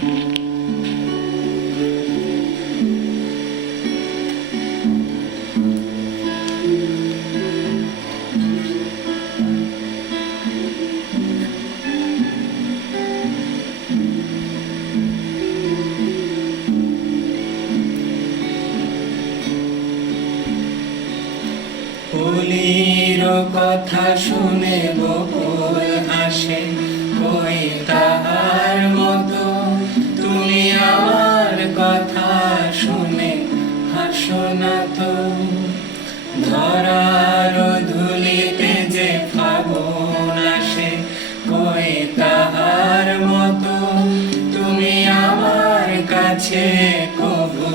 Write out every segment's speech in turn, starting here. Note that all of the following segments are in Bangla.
ফুলের কথা শুনে বকুল হাসে, কই তাহার মতো তুমি আমার কথা শুনে হাসো না তো। ধরার ধুলিতে যে ফাগুন আসে, কই তাহার মতো তুমি আমার কাছে কবু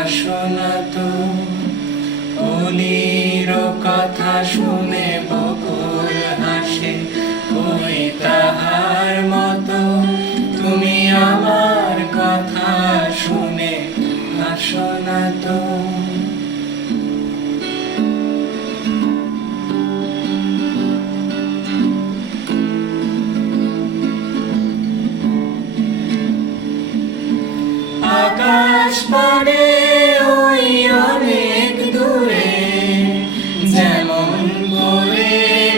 আসো না তো। ফুলের কথা শুনে বকুল হাসে, কই তাহার মতো তুমি আমার কথা শুনে হাসো না তো। আকাশ পানে ওই অনেক দূরে, যেমন করে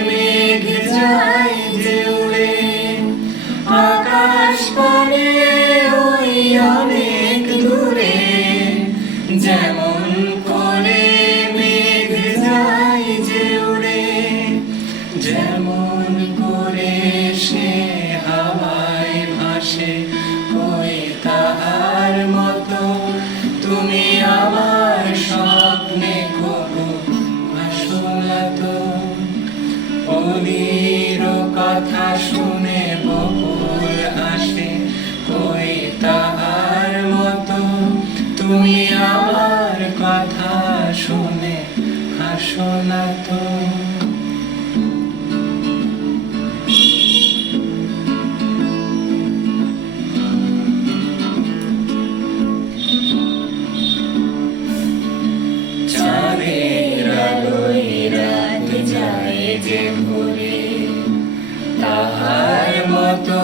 মেঘ যায় যে উড়ে। আকাশ পানে ওই অনেক দূরে, যেমন করে মেঘ যায় যে উড়ে। যেমন করে সে হাওয়ায় ভাসে, কই তাহার মতো তুমি আমার স্বপ্নে কবু আসো না তো। ফুলের কথা শুনে বকুল হাসে, কই তাহার মতো তুমি আমার কথা শুনে হাসো না তো। যে ভুলে তাহার মতো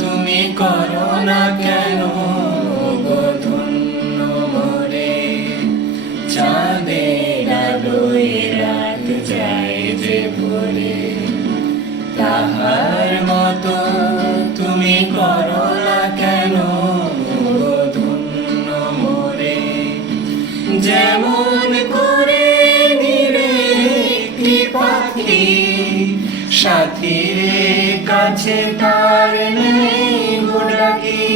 তুমি করো না কেন গো ধন্য মোরে। চাঁদের আলোয় রাত যায় যে ভুলে, তাহার মতো তুমি করো না কেন গো ধন্য মোরে। যেমন করে পাখি সাথীর কাছে তার নেই গো ডাকি।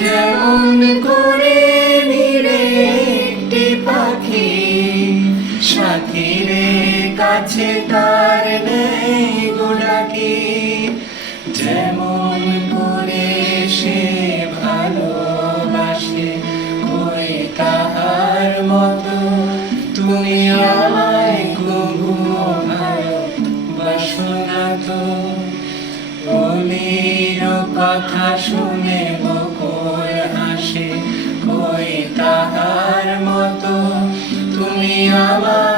যেমন করে নিরে একটি পাখি সাথীর কাছে তার নেই গো ডাকি। যেমন করে সে ভালোবাসে, কই তাহার মতো তুমি আমায় কবু ভালোবাসো না তো। ফুলের কথা শুনে বকুল হাসে, কই তাহার মতো তুমি আমার